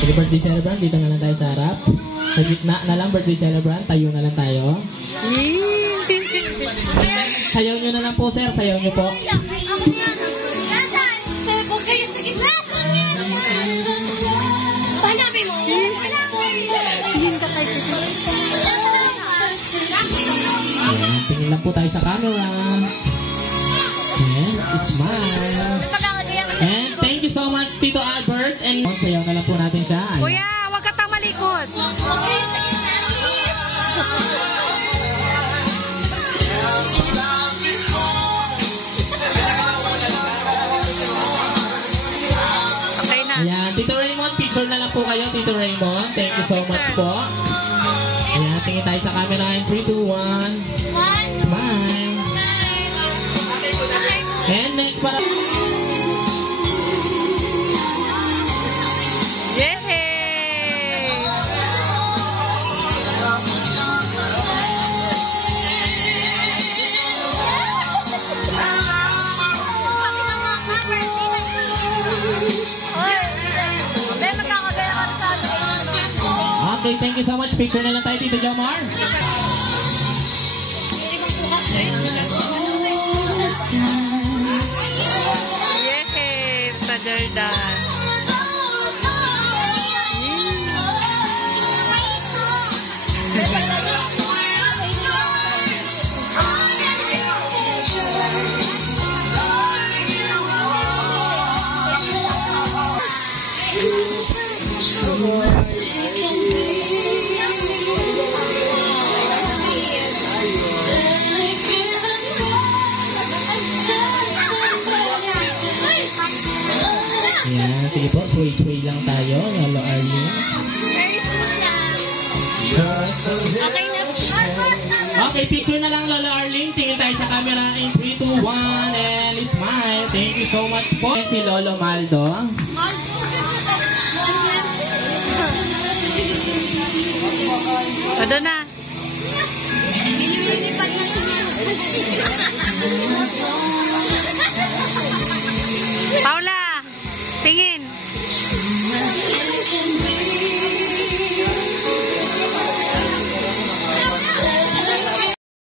Sige, birthday celebrant, dito na lang tayo sa harap. Sa gitna na lang, birthday celebrant, tayo na lang tayo. Sayaw nyo na lang po, sir. Sayaw nyo po. Ayan, tingin lang po tayo sa camera. And smile. And thank you so much, Tito Albert. And sayaw na lang po natin siya. Ayan. Kuya, huwag ka tamalikod. Okay na. Ayan, Tito Raymond, picture na lang po kayo, Tito Raymond. Thank you so much po. Ayan, tingin tayo sa camera. 3, 2, 1. Smile. And next para... Okay, thank you so much. Picture na lang tayo, Tito Jomar. Yehey! Tagaldan. Ayan, sige po, sway-sway lang tayo, Lolo Arlene. Okay na. Okay, picture na lang, Lolo Arlene. Tingin tayo sa camera in 3, 2, 1, and smile. Thank you so much po. And si Lolo Maldo. O, doon na.